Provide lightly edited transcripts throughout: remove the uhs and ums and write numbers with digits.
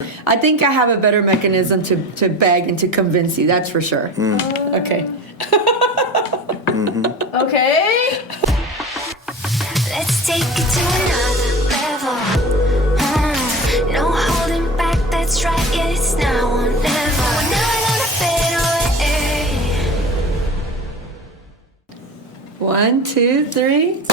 I think I have a better mechanism to beg and to convince you. That's for sure. Okay. Okay. Let's take it to another level. No holding back, that's right. Yeah, it's now or never. We're not gonna fade away. 1, 2, 3.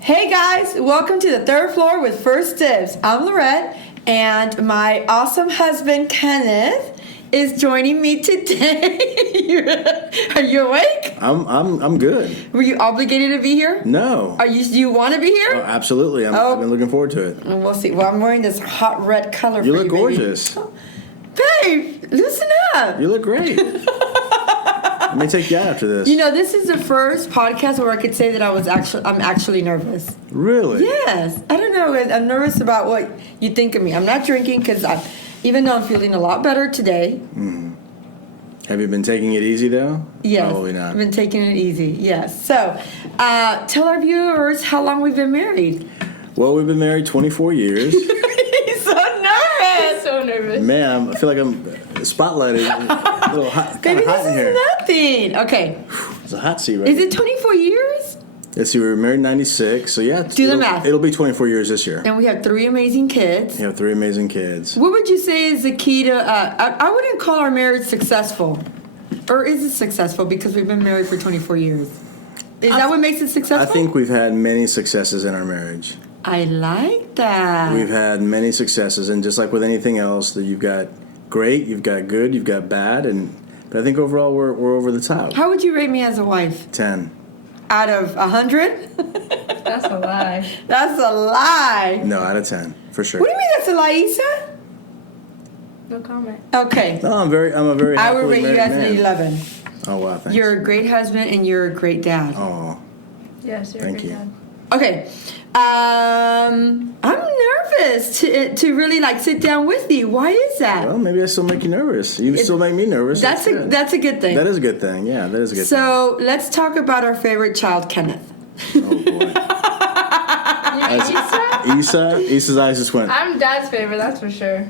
Hey guys, welcome to the third floor with First Dibs. I'm Lorett, and my awesome husband Kenneth is joining me today. Are you awake? I'm good. Were you obligated to be here? No. Do you want to be here? Oh, absolutely. I've been looking forward to it. We'll see. Well, I'm wearing this hot red color You for look you, baby. gorgeous. Babe, loosen up. You look great. Let me take you out after this. You know, this is the first podcast where I could say that I'm actually nervous. Really? Yes. I don't know. I'm nervous about what you think of me. I'm not drinking because even though I'm feeling a lot better today. Have you been taking it easy though? Yes. Probably not. I've been taking it easy. Yes. So, tell our viewers how long we've been married. Well, we've been married 24 years. He's so nervous. So nervous. Man, I feel like I'm spotlighted. A little hot, kind Baby, of hot this in here. is nothing. Okay. It's a hot seat right Is it 24 years? Let's see, we were married in 96, so yeah. Do the math. It'll be 24 years this year. And we have 3 amazing kids. We have 3 amazing kids. What would you say is the key to, I wouldn't call our marriage successful. Or is it successful because we've been married for 24 years? Is that what makes it successful? I think we've had many successes in our marriage. I like that. We've had many successes, and just like with anything else, that you've got great, you've got good, you've got bad, but I think overall we're over the top. How would you rate me as a wife? 10. Out of 100? That's a lie. That's a lie. No, out of 10, for sure. What do you mean that's a lie, Issa? No comment. Okay. No, I'm a very I would happily rate you married as man. an 11. Oh wow, thanks. You're a great husband and you're a great dad. Oh, Yes, you're Thank a good you. dad. Okay. I'm nervous to really like sit down with you. Why is that? well, maybe I still make you nervous. You still make me nervous. That's good. a good thing. That is a good thing. Yeah, that is a good So let's talk about our favorite child, Kenneth. thing. Oh boy. Issa's eyes just went. I'm dad's favorite, that's for sure.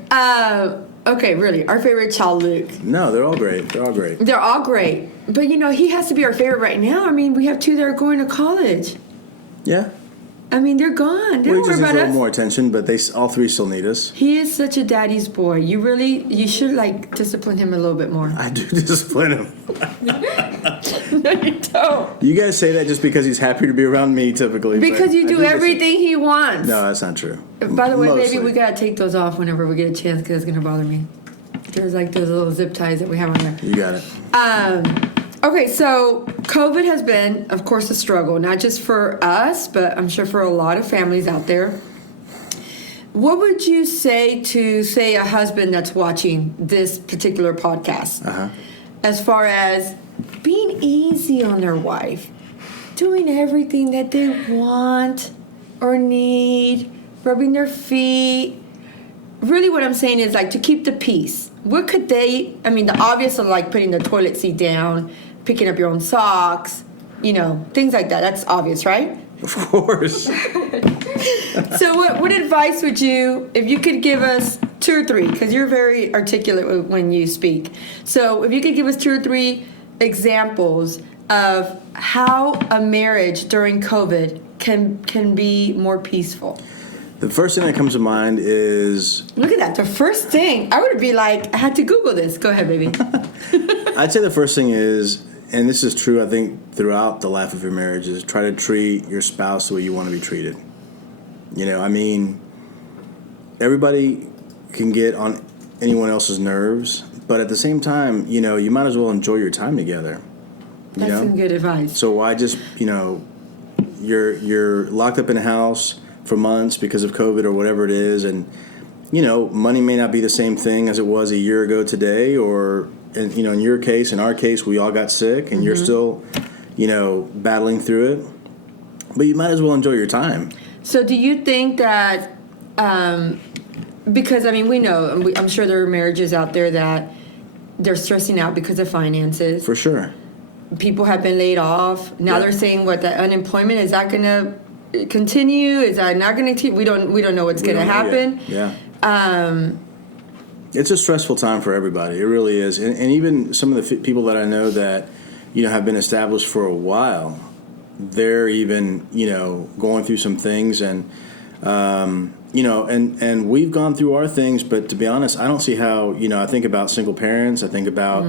Okay, really, our favorite child, Luke. No, they're all great. They're all great. They're all great, but you know he has to be our favorite right now. I mean, we have 2 that are going to college. Yeah. I mean, they're gone. They We don't just worry need a about little us. more attention, but all 3 still need us. He is such a daddy's boy. You should like discipline him a little bit more. I do discipline him. No, you don't. You guys say that just because he's happy to be around me, typically. Because but you I do discipline- everything he wants. No, that's not true. By the way, Mostly. baby, we gotta take those off whenever we get a chance because it's gonna bother me. There's like those little zip ties that we have on there. You got it. Okay, so COVID has been, of course, a struggle, not just for us, but I'm sure for a lot of families out there. What would you say to, say, a husband that's watching this particular podcast? As far as being easy on their wife, doing everything that they want or need, rubbing their feet. Really what I'm saying is like to keep the peace. What could the obvious of like putting the toilet seat down, picking up your own socks, things like that. That's obvious, right? Of course. So what advice would you, if you could give us 2 or 3, because you're very articulate when you speak. So if you could give us 2 or 3 examples of how a marriage during COVID can be more peaceful. The first thing that comes to mind is, Look at that. The first thing, I would be like, I had to Google this. Go ahead, baby. I'd say the first thing is, and this is true, I think, throughout the life of your marriage, is try to treat your spouse the way you want to be treated. Everybody can get on anyone else's nerves, but at the same time, you might as well enjoy your time together. That's some good advice. So why just, you're locked up in a house for months because of COVID or whatever it is, and money may not be the same thing as it was a year ago today, or in your case, in our case, we all got sick, and you're still battling through it, but you might as well enjoy your time. So do you think that because we know, I'm sure there are marriages out there that they're stressing out because of finances. For sure. People have been laid off. Now they're saying that unemployment, is that going to continue? Is that not going to? We don't know what's going to happen. Yeah. It's a stressful time for everybody. It really is. And even some of the people that I know that, have been established for a while, they're even, going through some things. And, and we've gone through our things. But to be honest, I don't see how, I think about single parents. I think about,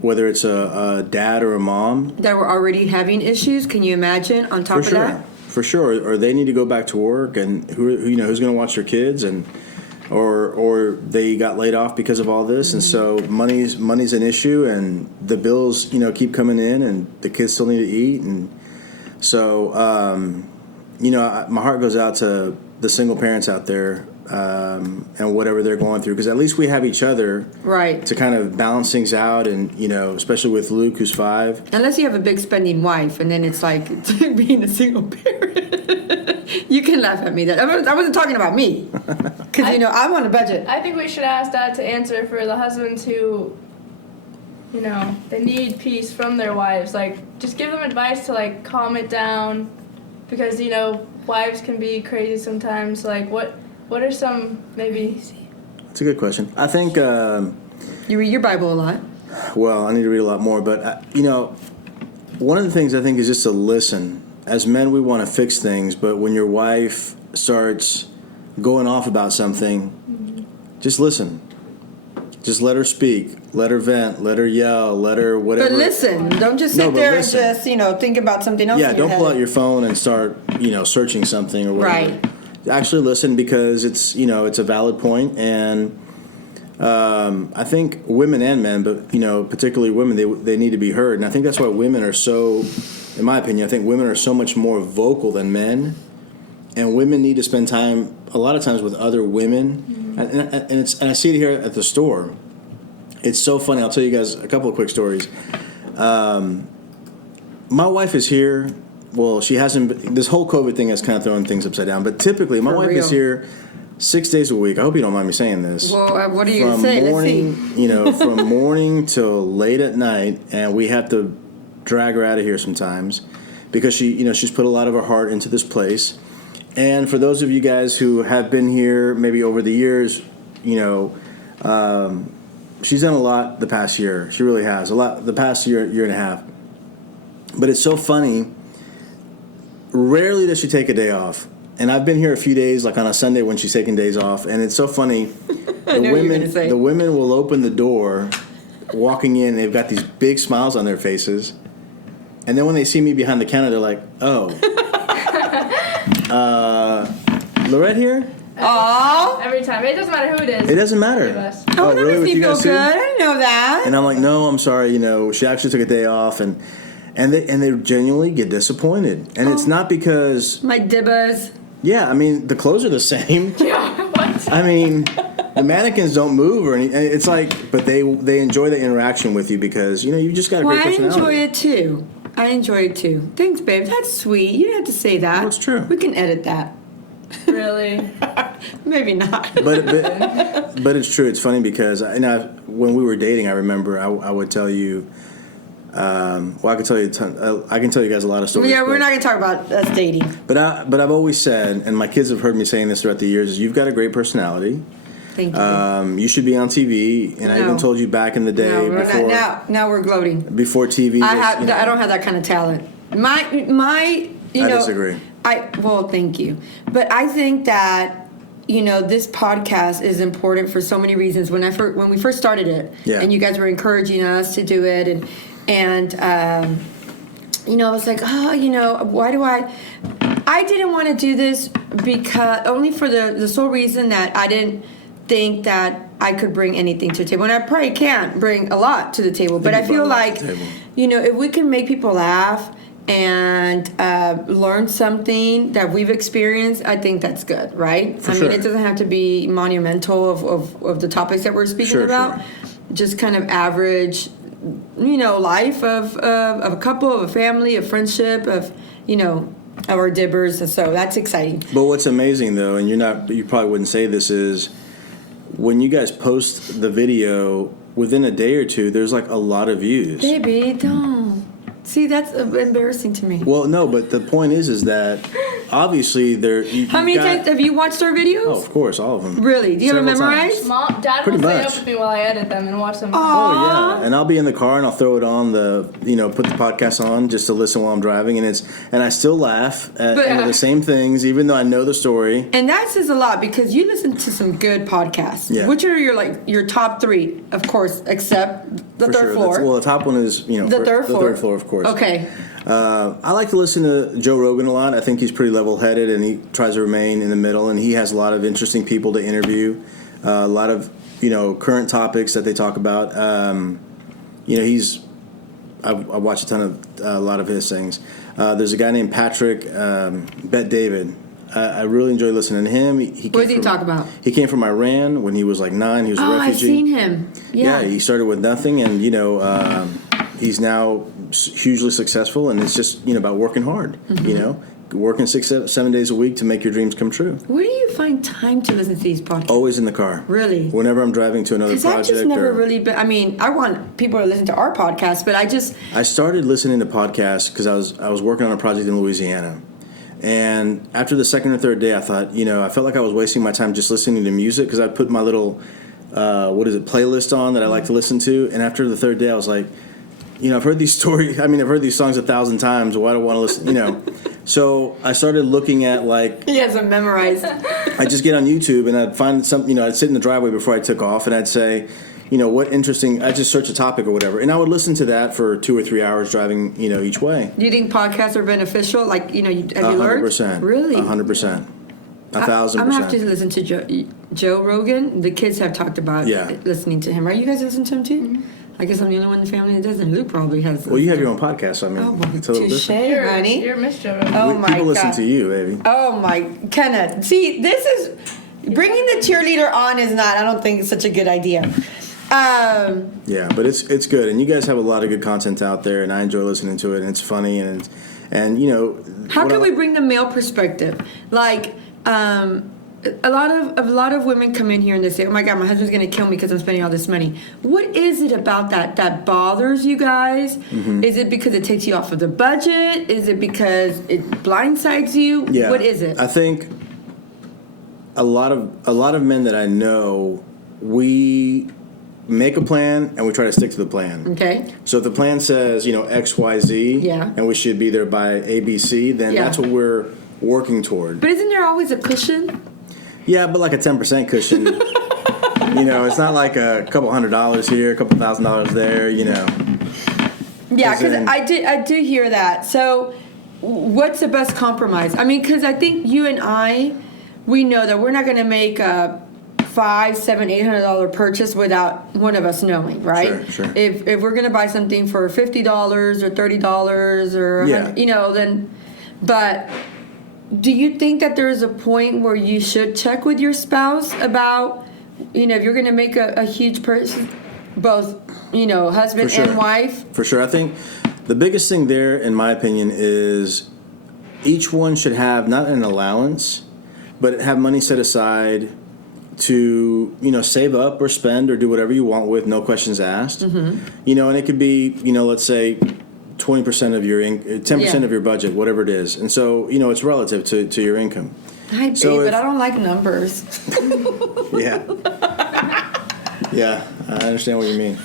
whether it's a dad or a mom. That were already having issues. Can you imagine on top of that? For sure. Or they need to go back to work, and who's going to watch their kids, and or they got laid off because of all this, and so money's an issue, and the bills keep coming in, and the kids still need to eat, and so my heart goes out to the single parents out there, and whatever they're going through, because at least we have each other, right, to kind of balance things out, and especially with Luke, who's 5. Unless you have a big spending wife, and then it's like being a single parent. You can laugh at me. I wasn't talking about me, because I'm on a budget. I think we should ask Dad to answer for the husbands who, they need peace from their wives. Like, just give them advice to calm it down, because wives can be crazy sometimes. Like, what are some maybe? That's a good question. I think you read your Bible a lot. Well, I need to read a lot more, but one of the things I think is just to listen. As men, we want to fix things, but when your wife starts going off about something, just listen. Just let her speak. Let her vent. Let her yell. Let her whatever. But listen. Don't just sit there and just, think about something else in your don't head. pull out your phone and start, searching something or whatever. Right. Actually listen, because it's, it's a valid point. And I think women and men, but, particularly women, they need to be heard. And I think that's why women are so, in my opinion, I think women are so much more vocal than men. And women need to spend time, a lot of times, with other women. Mm-hmm. And I see it here at the store. It's so funny. I'll tell you guys a couple of quick stories. My wife is here. Well, she hasn't. This whole COVID thing has kind of thrown things upside down. But typically, my wife is here 6 days a week. I hope you don't mind me saying this. Well, what are you going to say? Morning, Let's see. From morning till late at night, and we have to drag her out of here sometimes because she's put a lot of her heart into this place. And for those of you guys who have been here maybe over the years, she's done a lot the past year. She really has. A lot the past year and a half. But it's so funny. Rarely does she take a day off. And I've been here a few days, like on a Sunday when she's taking days off. And it's so funny. The women will open the door, walking in. They've got these big smiles on their faces. And then when they see me behind the counter, they're like, oh. Lorett here? Aww. Every time. It doesn't matter who it is. It doesn't matter. Oh, that really? makes me feel Too? good. I didn't know that. And I'm like, no, I'm sorry. She actually took a day off, and they genuinely get disappointed. And it's not because my dibbas. Yeah, I mean the clothes are the same. Yeah. What? I mean, the mannequins don't move or anything. It's like, but they enjoy the interaction with you because you just got a great personality. I enjoy it too. Thanks, babe. That's sweet. You didn't have to say that. Well, it's true. We can edit that. Really? Maybe not. But it's true. It's funny because when we were dating, I remember I would tell you. I can tell you I can tell you guys a lot of stories. Yeah, we're not going to talk about us dating. But I've always said, and my kids have heard me saying this throughout the years, is you've got a great personality. Thank you. You should be on TV, and I even told you back in the day before. Now we're gloating. Before TV, I don't have that kind of talent. I disagree. Well, thank you, but I think that this podcast is important for so many reasons. When we first started it, and you guys were encouraging us to do it, and I was like, why do I didn't want to do this because only for the sole reason that I didn't think that I could bring anything to the table, and I probably can't bring a lot to the table. But I feel like, if we can make people laugh and learn something that we've experienced, I think that's good, right? For sure. Mean, it doesn't have to be monumental of the topics that we're speaking about. Sure. Just kind of average, life of a couple, of a family, of friendship, of our dibbers, and so that's exciting. But what's amazing though, and you probably wouldn't say this, is when you guys post the video within a day or two, there's like a lot of views. Baby, don't. See, that's embarrassing to me. Well, no, but the point is that obviously there. How many times have you watched our videos? Oh, of course, all of them. Really? Do you have them Several memorized? Mom, Dad Pretty will stay much. up with me while I edit them and watch them. Oh yeah, and I'll be in the car and I'll throw it on put the podcast on just to listen while I'm driving, and I still laugh at the same things even though I know the story. And that says a lot because you listen to some good podcasts. Yeah. Which are your top 3, of course, except the For third sure. floor. Well, the top one is the third floor. The third floor, of course. Okay. I like to listen to Joe Rogan a lot. I think he's pretty level-headed, and he tries to remain in the middle. And he has a lot of interesting people to interview. A lot of current topics that they talk about. I watch a lot of his things. There's a guy named Patrick Bet David. I really enjoy listening to him. What did he talk about? He came from Iran when he was like 9. He was a refugee. I've seen him. Yeah. He started with nothing, and he's now hugely successful. And it's just about working hard. Working 6, 7 days a week to make your dreams come true. Where do you find time to listen to these podcasts? Always in the car. Really? Whenever I'm driving to another project. Because I've just never really been. I mean, I want people to listen to our podcast, but I started listening to podcasts because I was working on a project in Louisiana. And after the second or third day, I thought, I felt like I was wasting my time just listening to music because I put my little, playlist on that I like to listen to. And after the third day, I was like, I've heard these stories. I've heard these songs 1,000 times. Why do I want to listen? So I started looking at he has them memorized. I just get on YouTube and I'd find something. I'd sit in the driveway before I took off and I'd say, what interesting. I just search a topic or whatever, and I would listen to that for 2 or 3 hours driving, each way. Do you think podcasts are beneficial? Like, have you learned? 100%. Really? 100%. 1,000%. I'm gonna have to listen to Joe Rogan. The kids have talked about listening to him. Are you guys listening to him too? Mm-hmm. I guess I'm the only one in the family that doesn't. Luke probably has. Well, you have your own podcast, so it's a little touche, different. honey. You're Miss Joe Rogan. Oh my People God. listen to you, baby. Oh my, Kenneth. See, this is bringing the cheerleader on is not. I don't think it's such a good idea. Yeah, but it's good, and you guys have a lot of good content out there, and I enjoy listening to it, and it's funny, and How can we bring the male perspective? Like, a lot of women come in here and they say, "Oh my God, my husband's going to kill me because I'm spending all this money." What is it about that bothers you guys? Mm-hmm. Is it because it takes you off of the budget? Is it because it blindsides you? Yeah. What is it? I think a lot of men that I know, we make a plan and we try to stick to the plan. Okay. So if the plan says, X, Y, Z, and we should be there by A, B, C, then that's what we're working toward. But isn't there always a cushion? Yeah, but like a 10% cushion. It's not like a couple $100 here, a couple $1,000 there. Yeah, because I do hear that. So, what's the best compromise? I mean, because I think you and I, we know that we're not going to make a $500, $700, $800 purchase without one of us knowing, right? Sure. If we're going to buy something for $50 or $30 or then, but. Do you think that there is a point where you should check with your spouse about, if you're going to make a huge purchase, both, husband and wife? For sure. I think the biggest thing there, in my opinion, is each one should have not an allowance, but have money set aside to, save up or spend or do whatever you want with, no questions asked. Mm-hmm. And it could be, let's say, 20% of your 10% of your budget, whatever it is, and so it's relative to your income. I do, but I don't like numbers. Yeah, I understand what you mean.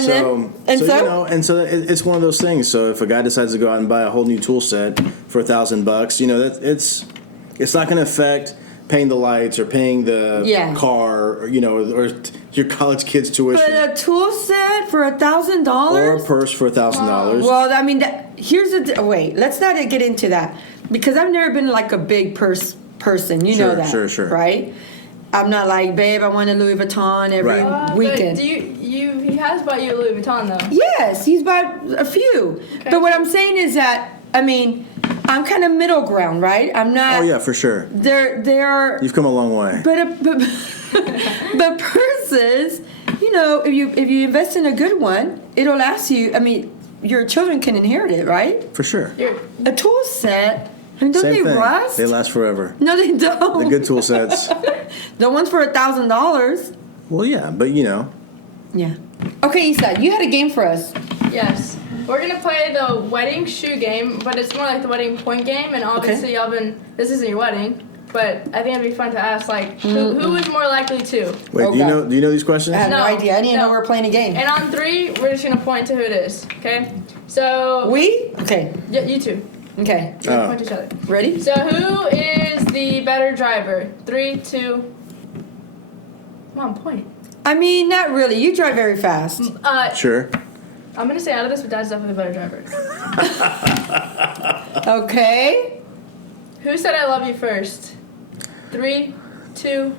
So it's one of those things. So if a guy decides to go out and buy a whole new tool set for $1,000, it's not going to affect paying the lights or paying the car, or your college kids' tuition. But a tool set for $1,000, or a purse for $1,000. Well, I mean, wait. Let's not get into that because I've never been like a big purse person. You know that, sure, right? I'm not like, babe, I want a Louis Vuitton every weekend. But he has bought you a Louis Vuitton though. Yes, he's bought a few. Okay. But what I'm saying is that I'm kind of middle ground, right? I'm not. Oh yeah, for sure. They're. You've come a long way. But purses, if you invest in a good one, it'll last you. I mean, your children can inherit it, right? For sure. A tool set. Don't Same they thing. rust? They last forever. No, they don't. The good tool sets. The ones for $1,000. Well, yeah, but Yeah. Okay, Issa, you had a game for us. Yes. We're gonna play the wedding shoe game, but it's more like the wedding point game. And obviously, this isn't your wedding, but I think it'd be fun to ask like who is more likely to. Wait, Oh, do God. you know these questions? I have no No, idea. I didn't no. know we were playing a game. And on 3, we're just gonna point to who it is. Okay. So We? Okay. yeah, you two. Okay. We're gonna point to each other. Ready? So who is the better driver? 3, 2. Come on, point. I mean, not really. You drive very fast. Sure. I'm gonna say out of this, but Dad's definitely the better driver. Okay. Who said I love you first? 3, 2.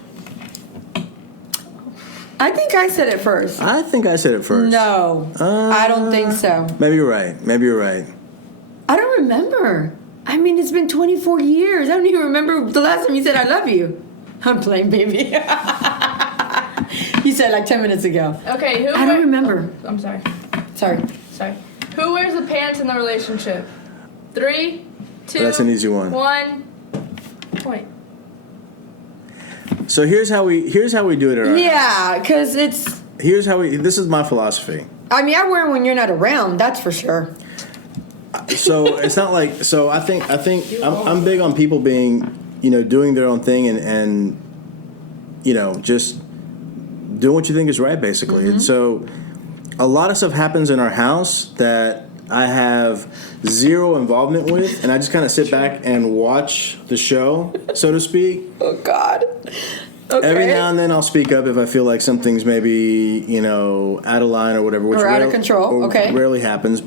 I think I said it first. I think I said it first. No. I don't think so. Maybe you're right. I don't remember. I mean, it's been 24 years. I don't even remember the last time you said I love you. I'm playing, baby. You said like 10 minutes ago. Okay, who? I don't remember. I'm sorry. Sorry. Who wears the pants in the relationship? 3, 2. That's an easy one. 1. Point. So here's how we do it at our Yeah, because it's... This is my philosophy. I mean, I wear it when you're not around, that's for sure. So it's not like, so I think I'm big on people being, doing their own thing and just doing what you think is right, basically. And so a lot of stuff happens in our house that I have zero involvement with, and I just kind of sit back and watch the show, so to speak. Oh, God. Okay. Every now and then I'll speak up if I feel like something's maybe, out of line or whatever. Which Or out of control, okay. Rarely happens,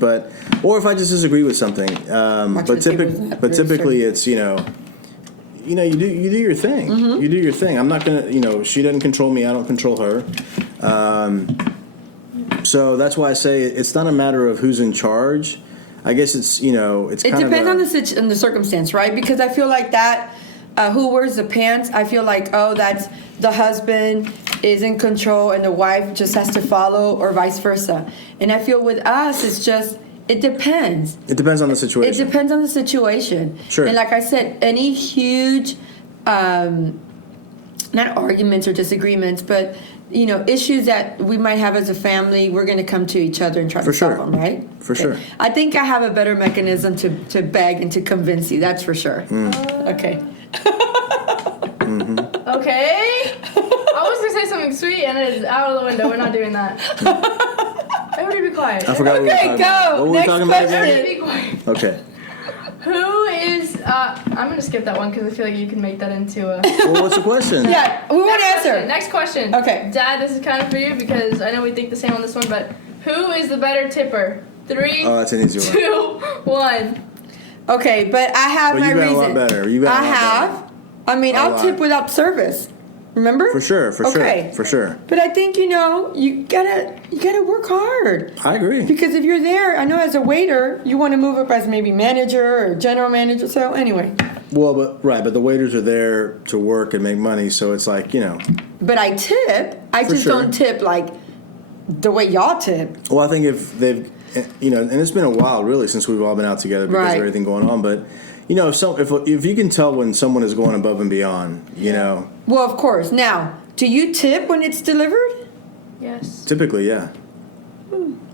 or if I just disagree with something. But typically it's, you do your thing. Mm-hmm. You do your thing. I'm not going to, she doesn't control me. I don't control her. So that's why I say it's not a matter of who's in charge. I guess it's, it's It kind of depends on the circumstance, right? Because I feel like that, who wears the pants, I feel like, that's the husband is in control and the wife just has to follow, or vice versa. And I feel with us, it's just, it depends. It depends on the situation. It depends on the situation. Sure. And like I said, any huge, not arguments or disagreements, but issues that we might have as a family, we're going to come to each other and try to solve them, right? For sure. I think I have a better mechanism to beg and to convince you. That's for sure. Okay. Okay. I was gonna say something sweet, and it's out of the window. We're not doing that. Everybody be quiet. I forgot what we were talking about. What were we Next talking about again? Everybody be quiet. Okay. Who is? I'm gonna skip that one because I feel like you can make that into a. Well, what's the question? Yeah, we want to answer. Next question. Okay. Dad, this is kind of for you because I know we think the same on this one, but who is the better tipper? 3, Oh, that's an easy one. 2, 1. Okay, but I have But my you got a reason. lot better. You got a I lot have. better. I mean, A I'll lot. tip without service. Remember? For sure. Okay. For sure. But I think you gotta work hard. I agree. Because if you're there, I know as a waiter, you want to move up as maybe manager or general manager. So anyway, Well, but the waiters are there to work and make money, so it's like, but I tip. I For just sure. don't tip like the way y'all tip. Well, I think if they've, and it's been a while really since we've all been out together because Right. of everything going on, but if you can tell when someone is going above and beyond, Well, of course. Now, do you tip when it's delivered? Yes. typically, yeah.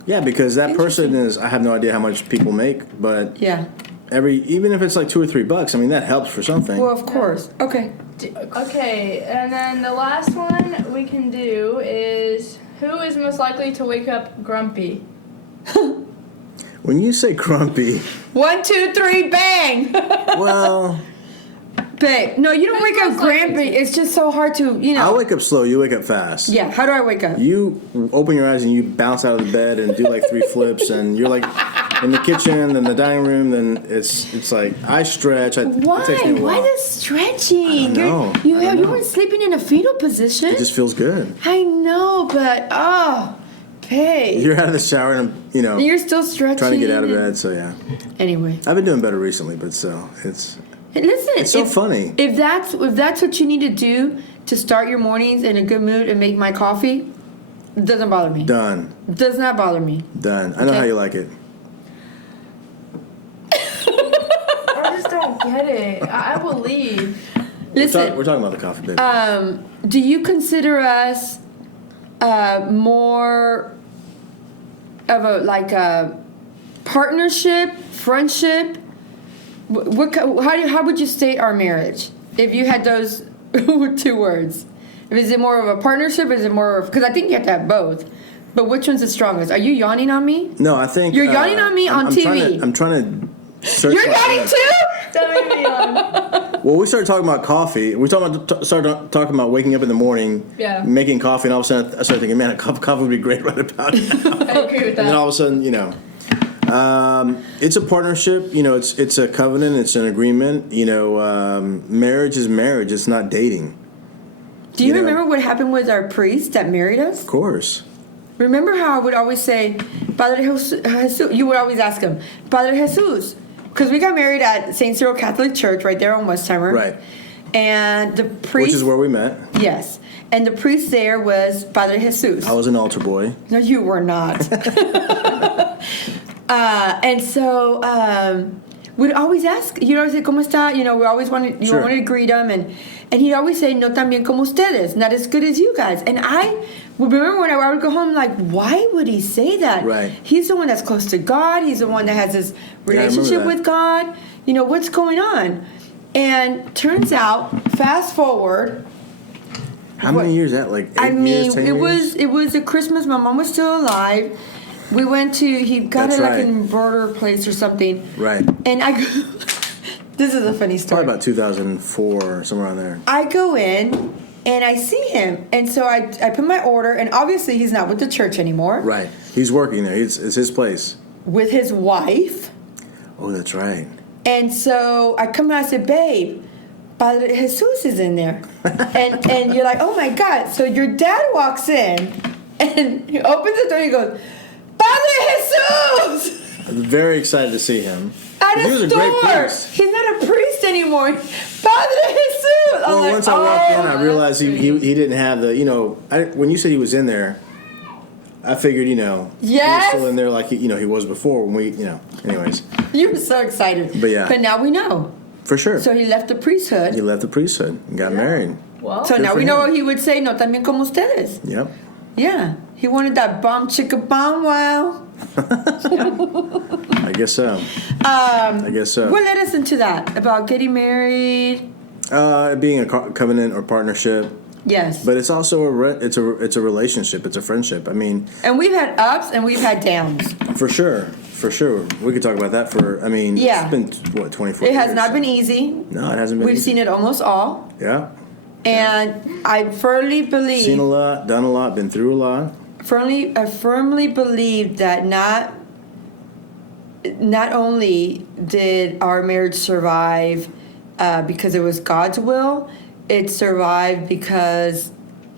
Yeah, because that person is, I have no idea how much people make, but Yeah. even if it's like $2 or $3, I mean, that helps for something. Well, of course. Okay. Okay, and then the last one we can do is who is most likely to wake up grumpy? When you say grumpy, 1, 2, 3, bang. well, Babe, no, you don't Who's wake up most likely grumpy. to? It's just so hard to, I wake up slow, you wake up fast. Yeah. How do I wake up? You open your eyes and you bounce out of the bed and do like 3 flips, and you're like in the kitchen, then the dining room, then it's like I stretch. Why? It takes me a Why while. the stretching? I don't know. You I don't know. weren't sleeping in a fetal position. It just feels good. I know, but babe, You're out of the shower and you're still stretching. trying to get out of bed. So yeah, Anyway, I've been doing better recently, but still, it's listen. It's so funny. If that's what you need to do to start your mornings in a good mood and make my coffee, it doesn't bother me. done. Does not bother me. Done. I know Okay. how you like it. I just don't get it. I will leave. Listen, We're talking about the coffee, baby. do you consider us more of a partnership, friendship. How would you state our marriage if you had those 2 words? Is it more of a partnership? Is it more of, because I think you have to have both. But which one's the strongest? Are you yawning on me? No, I think you're yawning on me on TV. I'm trying to search. You're yawning too? Don't make me yawn. Well, we started talking about coffee. We started talking about waking up in the morning, making coffee, and all of a sudden I started thinking, man, a cup of coffee would be great right about now. I agree with that. And then all of a sudden, it's a partnership. It's a covenant. It's an agreement. Marriage is marriage. It's not dating. Do you remember what happened with our priest that married us? Of course. Remember how I would always say, Padre Jesus, you would always ask him, Padre Jesus. Because we got married at St. Cyril Catholic Church right there on Westheimer. Right. And the priest... Which is where we met. Yes. And the priest there was Padre Jesus. I was an altar boy. No, you were not. And so we'd always ask, you'd always say, ¿Cómo está? We always wanted to greet him. And he'd always say, no tan bien como ustedes, not as good as you guys. And I would remember when I would go home, like, why would he say that? Right. He's the one that's close to God. He's the one that has this relationship with God. What's going on? And turns out, fast forward. How many years is that? Like 8 years, 10 years? It was a Christmas. My mom was still alive. We went to, he got That's it like right. an inverter place or something. Right. And this is a funny story. Probably about 2004, somewhere around there. I go in and I see him. And so I put my order, and obviously he's not with the church anymore. Right. He's working there. It's his place. With his wife. Oh, that's right. And so I come and I said, babe, Padre Jesus is in there. and you're like, oh my God. So your dad walks in and he opens the door and he goes, Padre Jesus! I'm very excited to see him. At He was his a great door. priest. He's not a priest anymore. Padre Jesus! Well, once I walked in, I realized he didn't have the, when you said he was in there, I figured, he was still in there like, he was before when we, anyways. You were so excited. But yeah. But now we know. For sure. So he left the priesthood. He left the priesthood and got married. Well, So now for we know him. what he would say, no tan bien como ustedes. Yep. Yeah. He wanted that bomb chicka bomb wow. I guess so. What led us into that? About getting married? Being a covenant or partnership. Yes. But it's also it's a relationship. It's a friendship. I mean, And we've had ups and we've had downs. for sure. We could talk about that Yeah. it's been, 24 years? It has not been easy. No, it hasn't been We've easy. seen it almost all. Yeah. And I firmly believe... Seen a lot, done a lot, been through a lot. I firmly believe that not only did our marriage survive because it was God's will, it survived because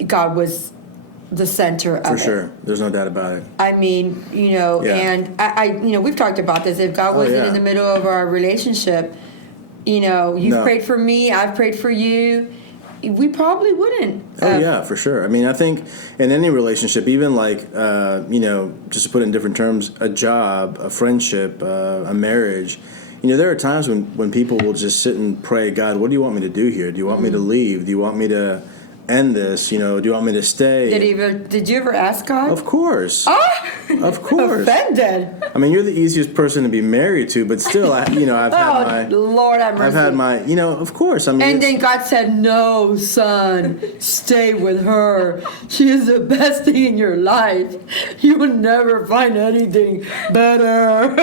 God was the center of it. For sure. There's no doubt about it. I mean, Yeah. and I we've talked about this. If God wasn't yeah. in the middle of our relationship, you've prayed for me, I've prayed for you, we probably wouldn't. Oh yeah, for sure. I mean, I think in any relationship, even like just to put it in different terms, a job, a friendship, a marriage. There are times when people will just sit and pray, God, what do you want me to do here? Do you want me to leave? Do you want me to end this? Do you want me to stay? Did you ever ask God? Of course. Of course. Offended. I mean, you're the easiest person to be married to, but still, I've had my. Lord have mercy. I've had my. Of course. I mean. And then God said, "No, son, stay with her. She is the best thing in your life. You will never find anything better."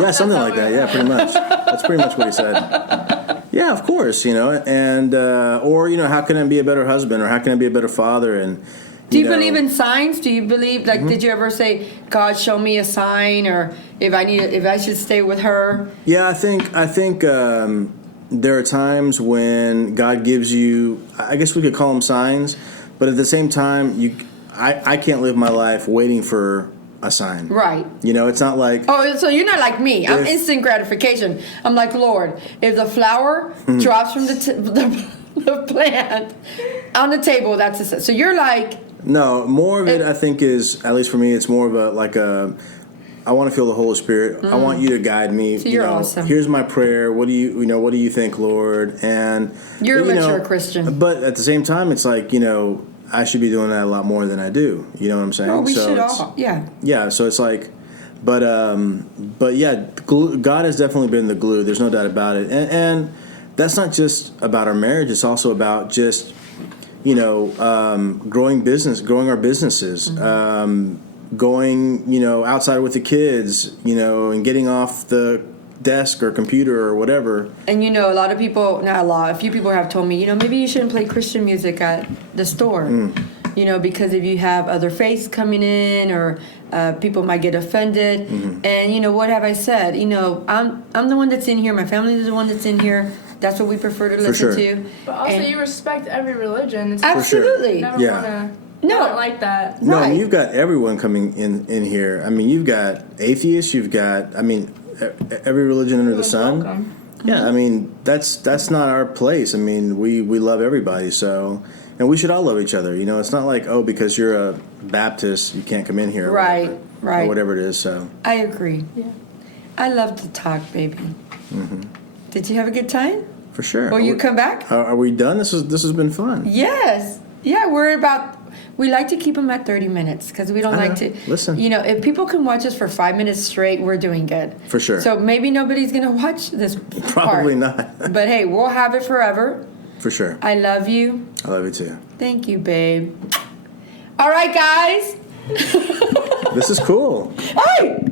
Yeah, something like that. Yeah, pretty much. That's pretty much what he said. Yeah, of course. And or how can I be a better husband, or how can I be a better father? And do you believe in signs? Do you believe Did you ever say, God, show me a sign, or if I should stay with her? Yeah, I think there are times when God gives you. I guess we could call them signs, but at the same time, I can't live my life waiting for a sign. Right. It's not like. Oh, so you're not like me. I'm instant gratification. I'm like, Lord, if the flower drops from the plant on the table, that's a. So you're like. No, more of it I think is, at least for me, it's more of I want to feel the Holy Spirit. I want you to guide me. So you're awesome. Here's my prayer. What do you think, Lord? And you're a mature Christian. But at the same time, it's like, I should be doing that a lot more than I do. You know what I'm saying? Oh, we should all. Yeah. Yeah, so it's like, But yeah, God has definitely been the glue. There's no doubt about it. And that's not just about our marriage. It's also about just, growing our businesses, going, outside with the kids, and getting off the desk or computer or whatever. And a lot of people, not a lot, a few people have told me, maybe you shouldn't play Christian music at the store. Because if you have other faiths coming in, or people might get offended. And what have I said? I'm the one that's in here. My family is the one that's in here. That's what we prefer to listen to. But also, you respect every religion. It's absolutely. Never wanna. No, not like that. No, right. you've got everyone coming in here. I mean, you've got atheists. You've got, every religion under the sun. Welcome. Yeah, I mean, that's not our place. I mean, we love everybody, so, and we should all love each other. It's not like, because you're a Baptist, you can't come in here. Right. Or whatever it is, so. I agree. Yeah. I love to talk, baby. Did you have a good time? For sure. Will you come back? Are we done? This has been fun. Yes. Yeah, we like to keep them at 30 minutes because we don't like to. Listen. If people can watch us for 5 minutes straight, we're doing good. For sure. So maybe nobody's going to watch this Probably part. not. But hey, we'll have it forever. For sure. I love you. I love you too. Thank you, babe. All right, guys. This is cool. Hey!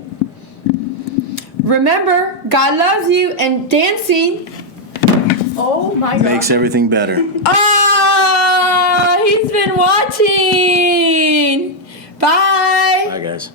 Remember, God loves you, and dancing. Oh my God. Makes everything better. He's been watching. Bye. Bye, guys.